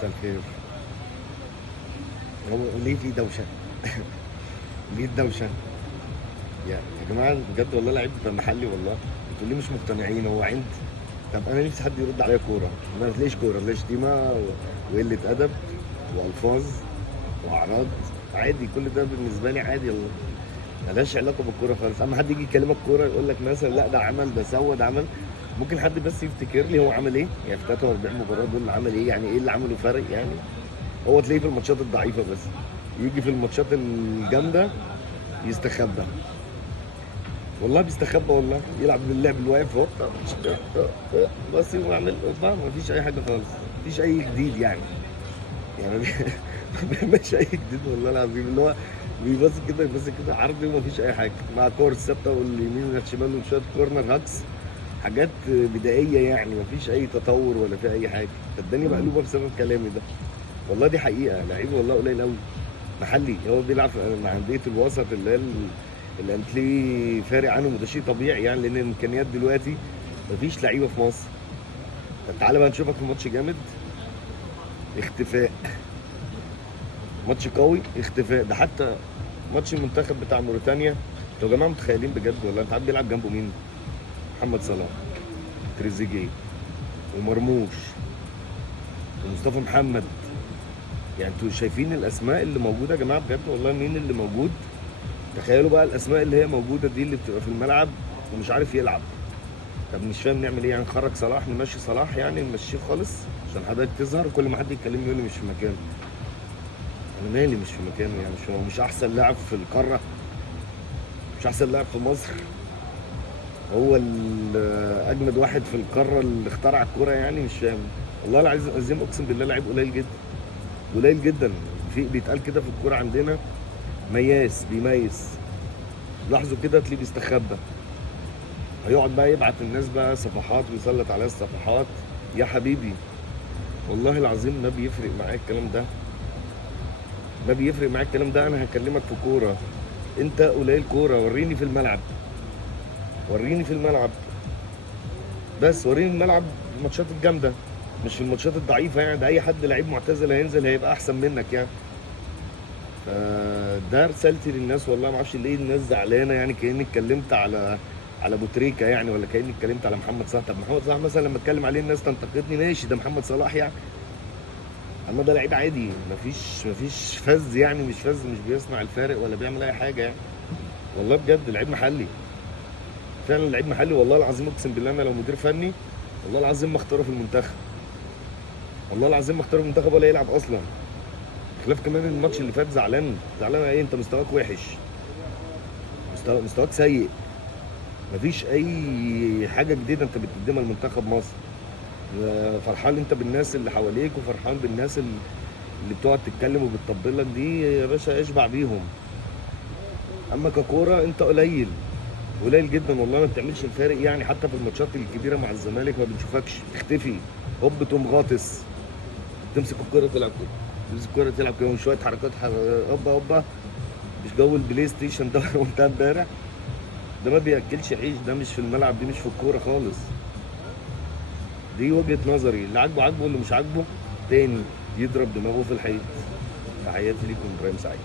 مساء الخير. هو ليه في دوشة؟ ليه الدوشة؟ يا جماعة بجد والله لعيب محلي والله، انتوا ليه مش مقتنعين؟ هو عند. طب انا نفسي حد يرد عليا كورة، ما تلاقيش كورة، تلاقي شتيمة وقلة أدب وألفاظ وأعراض. عادي، كل ده بالنسبة لي عادي والله، ملهاش علاقة بالكورة خالص. أما حد يجي يكلمك كورة يقول لك مثلا لا ده عمل، ده سوى، ده عمل، ممكن حد بس يفتكر لي هو عمل ايه؟ يعني في 43 مباراة دول عمل ايه؟ يعني ايه اللي عمله فارق يعني؟ هو تلاقيه في الماتشات الضعيفة بس، يجي في الماتشات الجامدة يستخبى. والله بيستخبى والله، يلعب باللعب الواقف هوب بس يقوم يعمل ما فيش اي حاجه خالص، مفيش اي جديد يعني ما بيعملش اي جديد والله العظيم، اللي هو بيبص كده يبص كده عرضي ومفيش اي حاجه، مع كور ثابته واليمين والشمال وشويه كورنر هاكس، حاجات بدائيه يعني، مفيش اي تطور ولا في اي حاجه. فالدنيا مقلوبه بسبب كلامي ده. والله دي حقيقه، لعيب والله قليل قوي محلي، هو بيلعب مع انديه الوسط اللي هي اللي هتلاقيه فارق عنهم، وده شيء طبيعي يعني، لان الامكانيات دلوقتي مفيش لعيبه في مصر. طب تعالى بقى نشوفك في ماتش جامد، اختفاء. ماتش قوي، اختفاء. ده حتى ماتش المنتخب بتاع موريتانيا، انتوا يا جماعه متخيلين بجد والله؟ انت عارف بيلعب جنبه مين؟ محمد صلاح، تريزيجيه، ومرموش، ومصطفى محمد. يعني انتوا شايفين الاسماء اللي موجوده يا جماعه بجد والله؟ مين اللي موجود؟ تخيلوا بقى الاسماء اللي هي موجوده دي، اللي بتبقى في الملعب ومش عارف يلعب. طب مش فاهم نعمل ايه يعني؟ نخرج صلاح، نمشي صلاح يعني، نمشيه خالص عشان حضرتك تظهر؟ كل ما حد يكلمني يقول لي مش في مكانه. انا مالي مش في مكانه يعني؟ مش هو مش احسن لاعب في القاره؟ مش احسن لاعب في مصر؟ هو اجمد واحد في القاره اللي اخترع الكوره يعني؟ مش فاهم والله العظيم، اقسم بالله لعيب قليل جدا، قليل جدا. في بيتقال كده في الكوره عندنا مياس، بيميز. لاحظوا كده تلاقيه بيستخبى، هيقعد بقى يبعت الناس بقى صفحات ويسلط عليها الصفحات. يا حبيبي والله العظيم ما بيفرق معايا الكلام ده، ما بيفرق معايا الكلام ده. انا هكلمك في كوره، انت قليل كوره، وريني في الملعب، وريني في الملعب، بس وريني الملعب، الماتشات الجامده مش في الماتشات الضعيفه يعني. ده اي حد لعيب معتزل هينزل هيبقى احسن منك يعني. ده رسالتي للناس والله. ما اعرفش ليه الناس زعلانه يعني، كاني اتكلمت على ابو تريكه يعني، ولا كاني اتكلمت على محمد صلاح. طب محمد صلاح مثلا لما اتكلم عليه الناس تنتقدني، ماشي، ده محمد صلاح يعني. اما ده لعيب عادي، مفيش فز يعني، مش فز، مش بيصنع الفارق ولا بيعمل اي حاجه يعني. والله بجد لعيب محلي، فعلا لعيب محلي والله العظيم. اقسم بالله انا لو مدير فني والله العظيم ما اختاره في المنتخب، والله العظيم ما اختاره في المنتخب ولا يلعب اصلا. خلاف كمان الماتش اللي فات، زعلان زعلان ايه؟ انت مستواك وحش، مستواك سيء، مفيش اي حاجه جديده انت بتقدمها لمنتخب مصر. فرحان انت بالناس اللي حواليك، وفرحان بالناس اللي بتقعد تتكلم وبتطبل لك دي، يا باشا اشبع بيهم. اما ككوره انت قليل، قليل جدا والله، ما بتعملش الفارق يعني. حتى في الماتشات الكبيره مع الزمالك ما بنشوفكش، تختفي هوب تقوم غاطس، تمسك الكوره تلعب كده، تمسك الكوره تلعب كده، وشويه حركات هوبا هوبا. مش جو البلاي ستيشن ده وانت امبارح، ده ما بياكلش عيش، ده مش في الملعب، دي مش في الكوره خالص. دي وجهة نظري، اللي عاجبه عاجبه، اللي مش عاجبه تاني يضرب دماغه في الحيط. تحياتي ليكم، ابراهيم سعيد.